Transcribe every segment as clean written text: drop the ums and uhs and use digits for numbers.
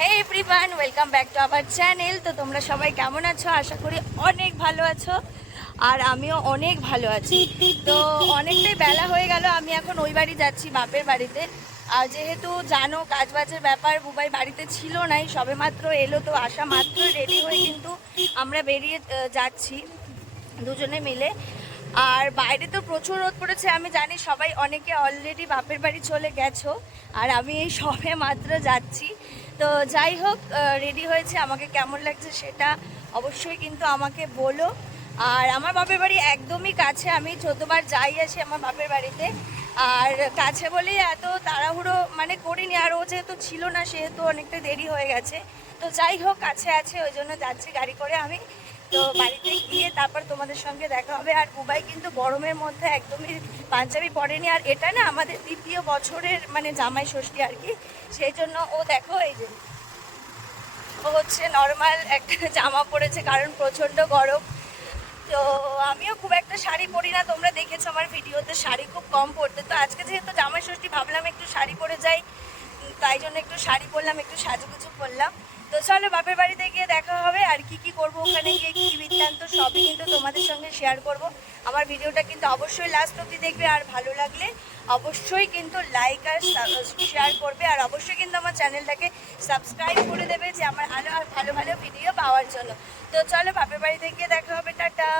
Hey everyone, welcome back to our channel. তো তোমরা সবাই কেমন আছো? আশা করি অনেক ভালো আছো আর আমিও অনেক ভালো আছি। তো অনেকটাই বেলা হয়ে গেল, আমি এখন ওই বাড়ি যাচ্ছি, বাপের বাড়িতে। আর যেহেতু জানো কাজবাজের ব্যাপার, বুবাই বাড়িতে ছিল নাই, সবে মাত্র এলো, তো আসা মাত্র রেডি হয়ে কিন্তু আমরা বেরিয়ে যাচ্ছি দুজনে মিলে। আর বাইরে তো প্রচুর রোদ পড়েছে, আমি জানি সবাই অনেকে অলরেডি বাপের বাড়ি চলে গেছো, আর আমি এই সবে মাত্র যাচ্ছি। তো যাই হোক, রেডি হয়েছে, আমাকে কেমন লাগছে সেটা অবশ্যই কিন্তু আমাকে বলো। আর আমার বাপের বাড়ি একদমই কাছে, আমি 14 বার যাই আসি আমার বাপের বাড়িতে। আর কাছে বলেই এত তাড়াহুড়ো মানে করিনি, আর ও যেহেতু ছিল না সেহেতু অনেকটা দেরি হয়ে গেছে। তো যাই হোক, কাছে আছে ওই জন্য যাচ্ছি গাড়ি করে আমি। তো বাড়িতে গিয়ে তারপর তোমাদের সঙ্গে দেখা হবে। আর বুবাই কিন্তু গরমের মধ্যে একদমই পাঞ্জাবি পরেনি, আর এটা না আমাদের দ্বিতীয় বছরের মানে জামাই ষষ্ঠী আর কি, সেই জন্য ও দেখো এই যে ও হচ্ছে নর্মাল একটা জামা পরেছে, কারণ প্রচণ্ড গরম। তো আমিও খুব একটা শাড়ি পরি না, তোমরা দেখেছো আমার ভিডিওতে শাড়ি খুব কম পরতে। তো আজকে যেহেতু জামাই ষষ্ঠী ভাবলাম একটু শাড়ি পরে যাই, তাই জন্য একটু শাড়ি পরলাম, একটু সাজুগুজু করলাম। তো চলো বাপের বাড়িতে গিয়ে দেখা হবে, আর কি কি করব ওখানে গিয়ে, কি বৃত্তান্ত সবই কিন্তু তোমাদের সঙ্গে শেয়ার করব। আমার ভিডিওটা কিন্তু অবশ্যই লাস্ট অবধি দেখবে, আর ভালো লাগলে অবশ্যই কিন্তু লাইক আর শেয়ার করবে, আর অবশ্যই কিন্তু আমার চ্যানেলটাকে সাবস্ক্রাইব করে দেবে, যে আমার আরও আর ভালো ভালো ভিডিও পাওয়ার জন্য। তো চলো বাপের বাড়িতে গিয়ে দেখা হবে, টাটা।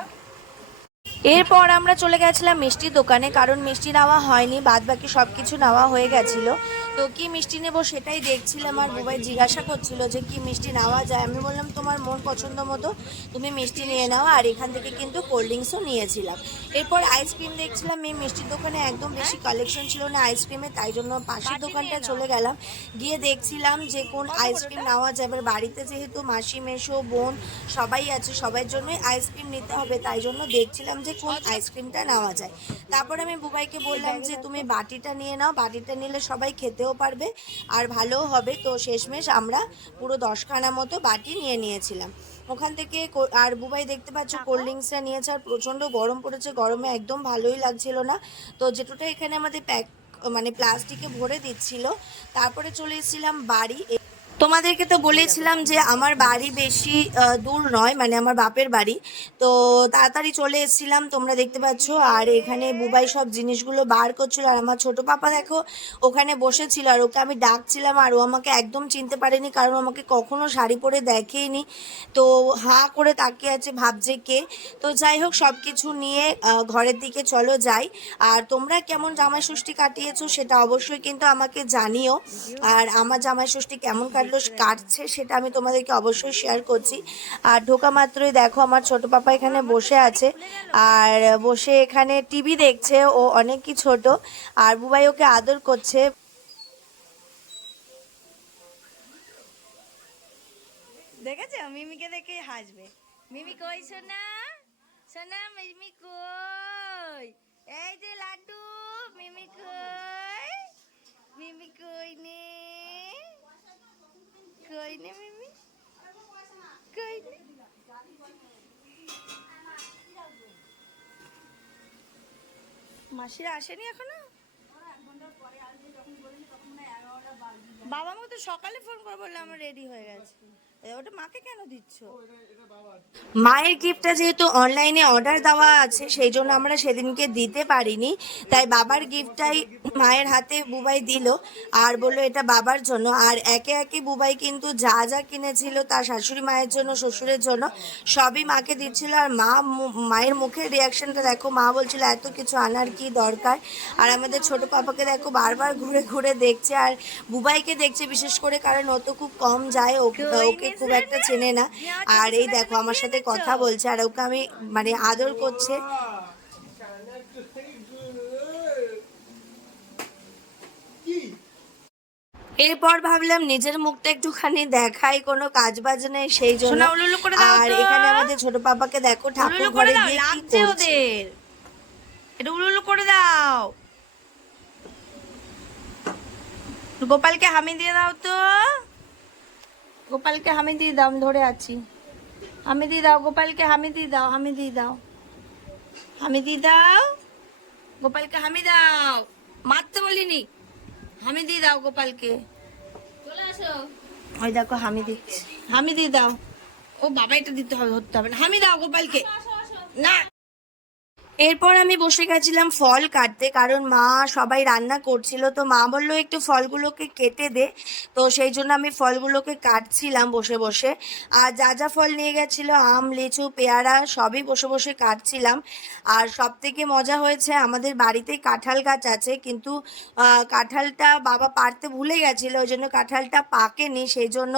এরপর আমরা চলে গেছিলাম মিষ্টির দোকানে, কারণ মিষ্টি নেওয়া হয়নি, বাদ বাকি সব কিছু নেওয়া হয়ে গেছিলো। তো কি মিষ্টি নেব সেটাই দেখছিলাম, আর বুবাই জিজ্ঞাসা করছিল যে কি মিষ্টি নেওয়া যায়। আমি বললাম তোমার মন পছন্দ মতো তুমি মিষ্টি নিয়ে নাও, আর এখান থেকে কিন্তু কোল্ড ড্রিঙ্কসও নিয়েছিলাম। এরপর আইসক্রিম দেখছিলাম, এই মিষ্টির দোকানে একদম বেশি কালেকশন ছিল না আইসক্রিমের, তাই জন্য পাশের দোকানটা চলে গেলাম, গিয়ে দেখছিলাম যে কোন আইসক্রিম নেওয়া যায়। এবার বাড়িতে যেহেতু মাসি মেশো বোন সবাই আছে, সবার জন্যই আইসক্রিম নিতে হবে, তাই জন্য দেখছিলাম যে কোন আইসক্রিমটা নেওয়া যায়। তারপর আমি বুবাইকে বললাম যে তুমি বাটিটা নিয়ে নাও, বাটিটা নিলে সবাই খেতেও পারবে আর ভালোও হবে। তো শেষমেশ আমরা পুরো 10খানা মতো বাটি নিয়ে নিয়েছিলাম ওখান থেকে। আর বুবাই দেখতে পাচ্ছ কোল্ড ড্রিঙ্কসটা নিয়েছে, আর প্রচণ্ড গরম পড়েছে, গরমে একদম ভালোই লাগছিল না। তো যেটা এখানে আমাদের প্যাক মানে প্লাস্টিকে ভরে দিচ্ছিল। তারপরে চলে এসেছিলাম বাড়ি। তোমাদেরকে তো বলেছিলাম যে আমার বাড়ি বেশি দূর নয়, মানে আমার বাপের বাড়ি। তো তাড়াতাড়ি চলে এসেছিলাম, তোমরা দেখতে পাচ্ছ। আর এখানে বুবাই সব জিনিসগুলো বার করছিল, আর আমার ছোট পাপা দেখো ওখানে বসেছিল, আর ওকে আমি ডাকছিলাম, আর ও আমাকে একদম চিনতে পারেনি, কারণ আমাকে কখনো শাড়ি পরে দেখেইনি। তো হাঁ করে তাকিয়ে আছে, ভাবছে কে। তো যাই হোক, সব কিছু নিয়ে ঘরের দিকে চলো যাই। আর তোমরা কেমন জামাই ষষ্ঠী কাটিয়েছো সেটা অবশ্যই কিন্তু আমাকে জানিও, আর আমার জামাই ষষ্ঠী কেমন কাটছে সেটা আমি তোমাদেরকে অবশ্যই শেয়ার করছি। আর ঢোকা মাত্রই দেখো আমার ছোট পাপা এখানে বসে আছে, আর বসে এখানে টিভি দেখছে, ও অনেক কি ছোট। আর বুবাই ওকে আদর করছে। দেখেছো মিমিকে দেখে হাসবে। মিমি কই সোনা, সোনা মিমি কই, এই যে লাড্ডু, মিমি কই, মিমি কই নে, কই নে মিমি, কই নে। মাসিরা আসেনি এখনো? বাবা আমাকে তো সকালে ফোন করে বললে আমার রেডি হয়ে গেছে। ওটা মাকে কেন দিচ্ছ? মায়ের গিফটটা যেহেতু অনলাইনে অর্ডার দেওয়া আছে, সেই জন্য আমরা সেদিনকে দিতে পারিনি, তাই বাবার গিফটটাই মায়ের হাতে বুবাই দিল, আর বললো এটা বাবার জন্য। আর একে একে বুবাই কিন্তু যা যা কিনেছিল তার শাশুড়ি মায়ের জন্য, শ্বশুরের জন্য, সবই মাকে দিচ্ছিল। আর মায়ের মুখের রিয়াকশনটা দেখো, মা বলছিল এত কিছু আনার কি দরকার। আর আমাদের ছোট পাপাকে দেখো বারবার ঘুরে ঘুরে দেখছে, আর বুবাইকে দেখছে বিশেষ করে, কারণ ও তো খুব কম যায়, ওকে খুব একটা চেনে না। আর এই দেখো আমার সাথে কথা বলছে, আর ওকে আমি মানে আদর করছে। এরপর ভাবলাম নিজের মুখটা একটুখানি দেখাই, কোনো কাজ বাজ নেই সেই জন্য। আর এখানে আমাদের ছোট পাপাকে দেখো ঠাকুর ঘরে গিয়ে কি করছে, এটা উলুলু করে দাও। গোপালকে হামি দিয়ে দাও তো, গোপালকে হামি দিয়ে দাও, আমি ধরে আছি। হামি দিয়ে দাও গোপালকে, হামি দিয়ে দাও, হামি দিয়ে দাও, হামি দিয়ে দাও, গোপালকে হামি দাও, মারতে বলিনি, হামি দিয়ে দাও গোপালকে। চলে আসো, ওই দেখো হামি দিচ্ছে, হামি দিয়ে দাও। ও বাবা এটা দিতে হবে, ধরতে হবে না, হামি দাও গোপালকে না। এরপর আমি বসে গেছিলাম ফল কাটতে, কারণ মা সবাই রান্না করছিল, তো মা বললো একটু ফলগুলোকে কেটে দে। তো সেই জন্য আমি ফলগুলোকে কাটছিলাম বসে বসে। আর যা যা ফল নিয়ে গেছিলো, আম, লিচু, পেয়ারা, সবই বসে বসে কাটছিলাম। আর সব থেকে মজা হয়েছে, আমাদের বাড়িতেই কাঁঠাল গাছ আছে, কিন্তু কাঁঠালটা বাবা পাড়তে ভুলে গেছিলো, ওই জন্য কাঁঠালটা পাকেনি, সেই জন্য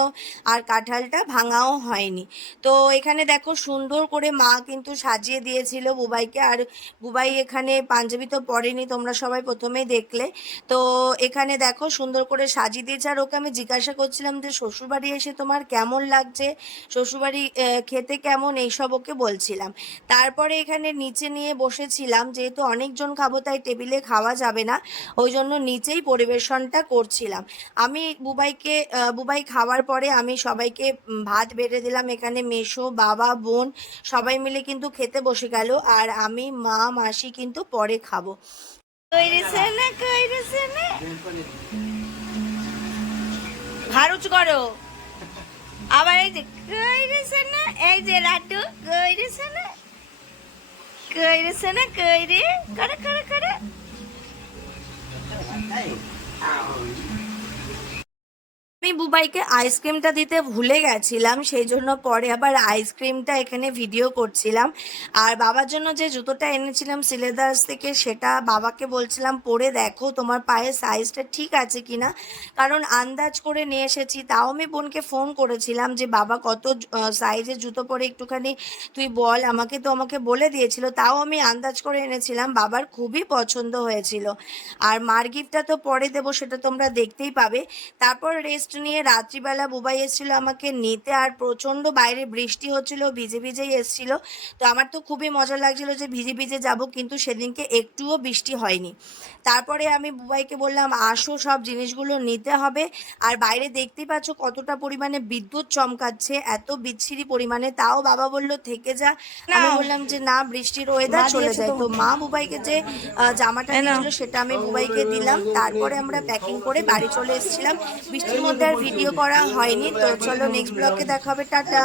আর কাঁঠালটা ভাঙাও হয়নি। তো এখানে দেখো সুন্দর করে মা কিন্তু সাজিয়ে দিয়েছিল বুবাইকে। আর বুবাই এখানে পাঞ্জাবি তো পরেনি, তোমরা সবাই প্রথমেই দেখলে। তো এখানে দেখো সুন্দর করে সাজিয়ে দিয়েছে। আর ওকে আমি জিজ্ঞাসা করছিলাম যে শ্বশুরবাড়ি এসে তোমার কেমন লাগছে, শ্বশুরবাড়ি খেতে কেমন, এইসব ওকে বলছিলাম। তারপরে এখানে নিচে নিয়ে বসেছিলাম, যেহেতু অনেকজন খাবো তাই টেবিলে খাওয়া যাবে না, ওই জন্য নিচেই পরিবেশনটা করছিলাম। আমি বুবাই খাওয়ার পরে আমি সবাইকে ভাত বেড়ে দিলাম। এখানে মেসো, বাবা, বোন সবাই মিলে কিন্তু খেতে বসে গেল। আর আমি, মা, মাসি কিন্তু পরে খাবো। ঘাড় উঁচু করো। আবার এই যে কইরেছে না, এই যে লাড্ডু কইরেছে না, কইরেছে না, কইরে করে করে করে। আমি বুবাইকে আইসক্রিমটা দিতে ভুলে গেছিলাম, সেই জন্য পরে আবার আইসক্রিমটা এখানে ভিডিও করছিলাম। আর বাবার জন্য যে জুতোটা এনেছিলাম সিলেদার্স থেকে, সেটা বাবাকে বলছিলাম পরে দেখো তোমার পায়ের সাইজটা ঠিক আছে কিনা, কারণ আন্দাজ করে নিয়ে এসেছি। তাও আমি বোনকে ফোন করেছিলাম যে বাবা কত সাইজের জুতো পরে একটুখানি তুই বল আমাকে, তো আমাকে বলে দিয়েছিল, তাও আমি আন্দাজ করে এনেছিলাম। বাবার খুবই পছন্দ হয়েছিল। আর মার গিফটটা তো পরে দেবো, সেটা তোমরা দেখতেই পাবে। তারপর রেস্ট নিয়ে রাত্রিবেলা বুবাই এসেছিল আমাকে নিতে। আর প্রচণ্ড বাইরে বৃষ্টি হচ্ছিল, ভিজে ভিজেই এসেছিল। তো আমার তো খুবই মজা লাগছিল যে ভিজে ভিজে যাব, কিন্তু সেদিনকে একটুও বৃষ্টি হয়নি। তারপরে আমি বুবাইকে বললাম আসো, সব জিনিসগুলো নিতে হবে। আর বাইরে দেখতেই পাচ্ছ কতটা পরিমাণে বিদ্যুৎ চমকাচ্ছে, এত বিচ্ছিরি পরিমাণে। তাও বাবা বলল থেকে যা। আমি বললাম যে না, বৃষ্টির ওয়েদার চলে যায়। তো মা বুবাইকে যে জামাটা দিয়েছিল সেটা আমি বুবাইকে দিলাম। তারপরে আমরা প্যাকিং করে বাড়ি চলে এসেছিলাম। বৃষ্টির মধ্যে আর ভিডিও করা হয়নি। তো চলো নেক্সট ব্লগে দেখা হবে, টাটা।